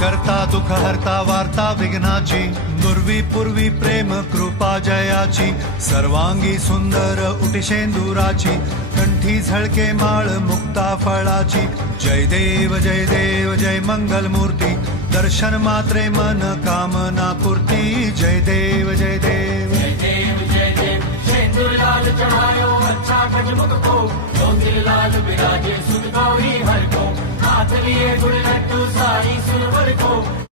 करता दुःख हरता वार्ता विघ्नाची, नुरवी पूर्वी प्रेम कृपा जयाची, सर्वांगी सुंदर उटिशेंदुराची, कंठी झळके माळ मुक्ता फळाची। जय देव जय मंगल मूर्ती, दर्शन मात्रे मन कामना पूर्ती। जय देव जय देव शेंदूर लाल चढ़ायो अच्छा गजमुख को, ज्योतिर लाल विराजे सुत गौरी हर को, हाथ लिए गुड़ लड्डू सारी सुरवर को।